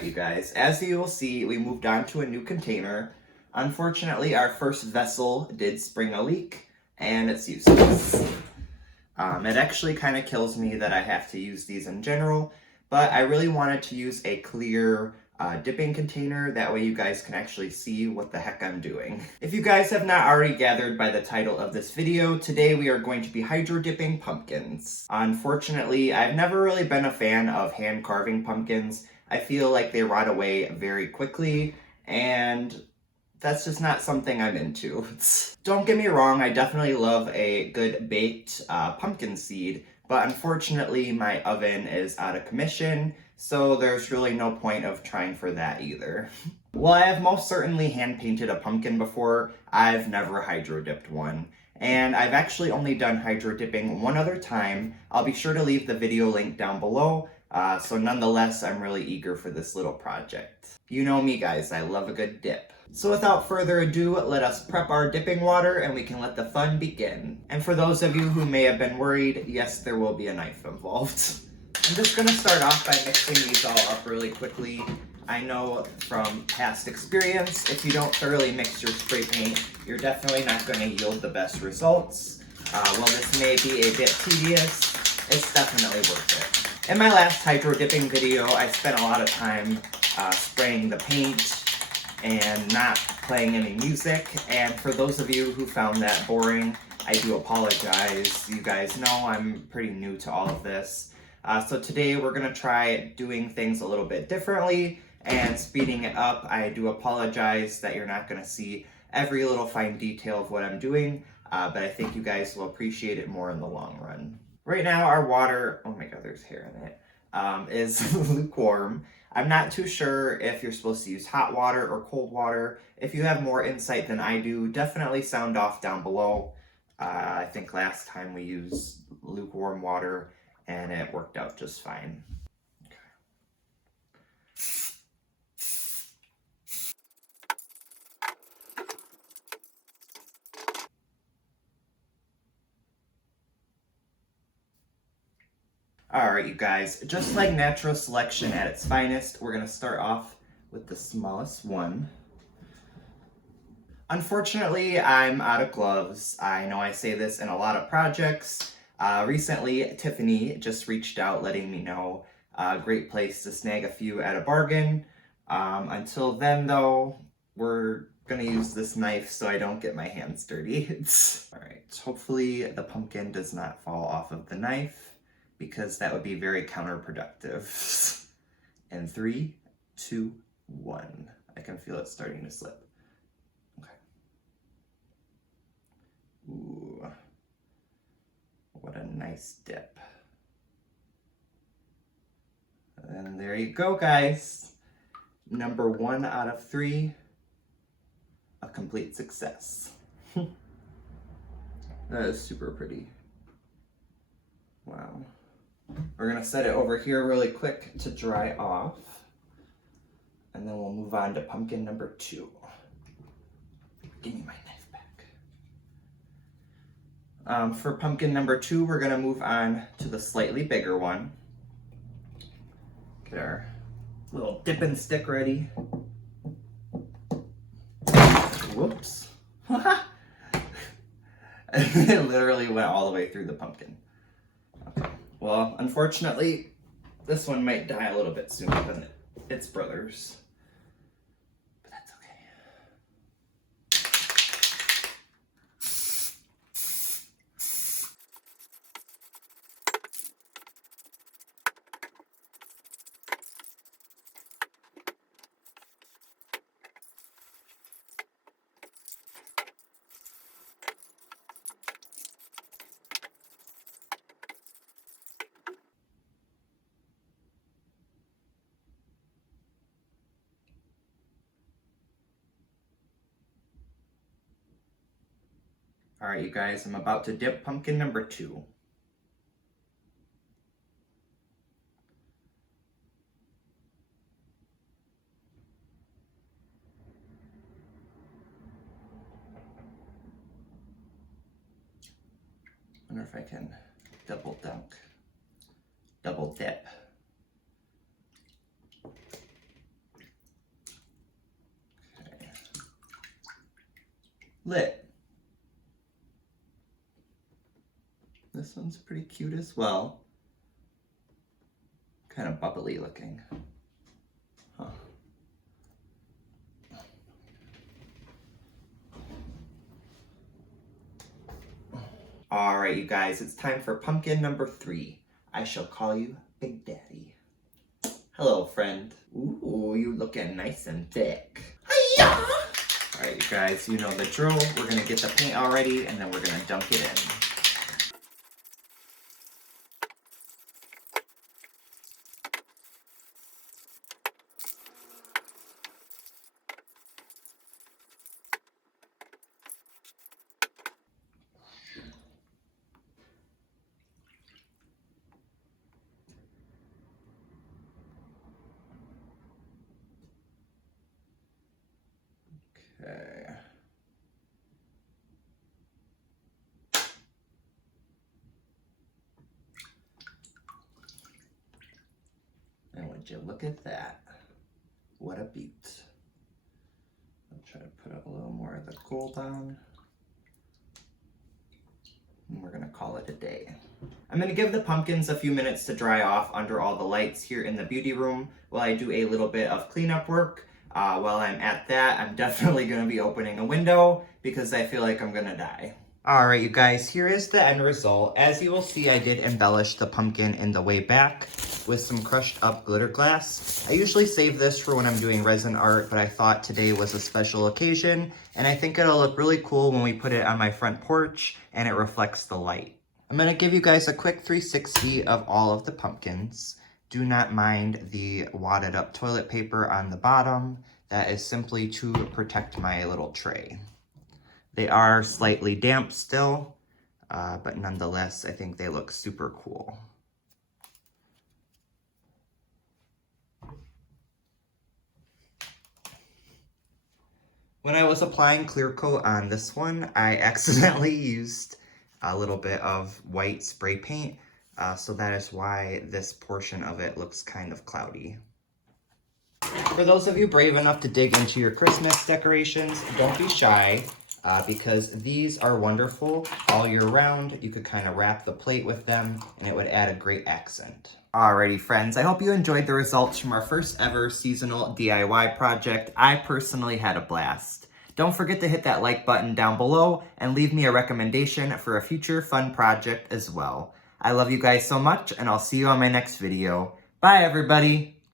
Alright, you guys, as you will see, we moved on to a new container. Unfortunately, our first vessel did spring a leak, and it's useless. It actually kind of kills me that I have to use these in general, but I really wanted to use a clear dipping container. That way you guys can actually see what the heck I'm doing. If you guys have not already gathered by the title of this video, today we are going to be hydro dipping pumpkins. Unfortunately, I've never really been a fan of hand carving pumpkins. I feel like they rot away very quickly, and that's just not something I'm into. Don't get me wrong, I definitely love a good baked pumpkin seed, but unfortunately my oven is out of commission, so there's really no point of trying for that either. While I have most certainly hand painted a pumpkin before, I've never hydro dipped one. And I've actually only done hydro dipping one other time. I'll be sure to leave the video link down below. So nonetheless, I'm really eager for this little project. You know me guys, I love a good dip. So without further ado, let us prep our dipping water and we can let the fun begin. And for those of you who may have been worried, yes, there will be a knife involved. I'm just gonna start off by mixing these all up really quickly. I know from past experience, if you don't thoroughly mix your spray paint, you're definitely not gonna yield the best results. While this may be a bit tedious, it's definitely worth it. In my last hydro dipping video, I spent a lot of time spraying the paint and not playing any music, and for those of you who found that boring, I do apologize. You guys know I'm pretty new to all of this. So today we're gonna try doing things a little bit differently and speeding it up. I do apologize that you're not gonna see every little fine detail of what I'm doing, but I think you guys will appreciate it more in the long run. Right now our water, oh my god, there's hair in it, is lukewarm. I'm not too sure if you're supposed to use hot water or cold water. If you have more insight than I do, definitely sound off down below. I think last time we used lukewarm water and it worked out just fine. Alright, you guys, just like natural selection at its finest, we're going to start off with the smallest one. Unfortunately, I'm out of gloves. I know I say this in a lot of projects. Recently, Tiffany just reached out letting me know a great place to snag a few at a bargain. Until then, though, we're going to use this knife so I don't get my hands dirty. Alright, hopefully the pumpkin does not fall off of the knife, because that would be very counterproductive. In 3, 2, 1. I can feel it starting to slip. Okay. Ooh. What a nice dip. And there you go, guys. Number 1 out of 3. A complete success. That is super pretty. Wow. We're gonna set it over here really quick to dry off, and then we'll move on to pumpkin number 2. Give me my knife back. For pumpkin number 2, we're gonna move on to the slightly bigger one. Get our little dipping stick ready. Whoops. It literally went all the way through the pumpkin. Okay. Well, unfortunately, this one might die a little bit sooner than its brothers. But that's okay. All right, you guys, I'm about to dip pumpkin number 2. I wonder if I can double dip. lit. This one's pretty cute as well. Kind of bubbly looking. Huh. All right, you guys, it's time for pumpkin number 3. I shall call you Big Daddy. Hello, friend. Ooh, you looking nice and thick. Hi-ya! All right, you guys, you know the drill. We're gonna get the paint all ready, and then we're gonna dunk it in. Okay. And would you look at that? What a beaut. I'll try to put a little more of the gold on. And we're gonna call it a day. I'm gonna give the pumpkins a few minutes to dry off under all the lights here in the beauty room while I do a little bit of cleanup work. While I'm at that, I'm definitely gonna be opening a window because I feel like I'm gonna die. All right, you guys, here is the end result. As you will see, I did embellish the pumpkin in the way back with some crushed up glitter glass. I usually save this for when I'm doing resin art, but I thought today was a special occasion, and I think it'll look really cool when we put it on my front porch and it reflects the light. I'm gonna give you guys a quick 360 of all of the pumpkins. Do not mind the wadded up toilet paper on the bottom. That is simply to protect my little tray. They are slightly damp still, but nonetheless, I think they look super cool. When I was applying clear coat on this one, I accidentally used a little bit of white spray paint, so that is why this portion of it looks kind of cloudy. For those of you brave enough to dig into your Christmas decorations, don't be shy. Because these are wonderful all year round. You could kind of wrap the plate with them and it would add a great accent. Alrighty friends, I hope you enjoyed the results from our first ever seasonal DIY project. I personally had a blast. Don't forget to hit that like button down below and leave me a recommendation for a future fun project as well. I love you guys so much and I'll see you on my next video. Bye everybody!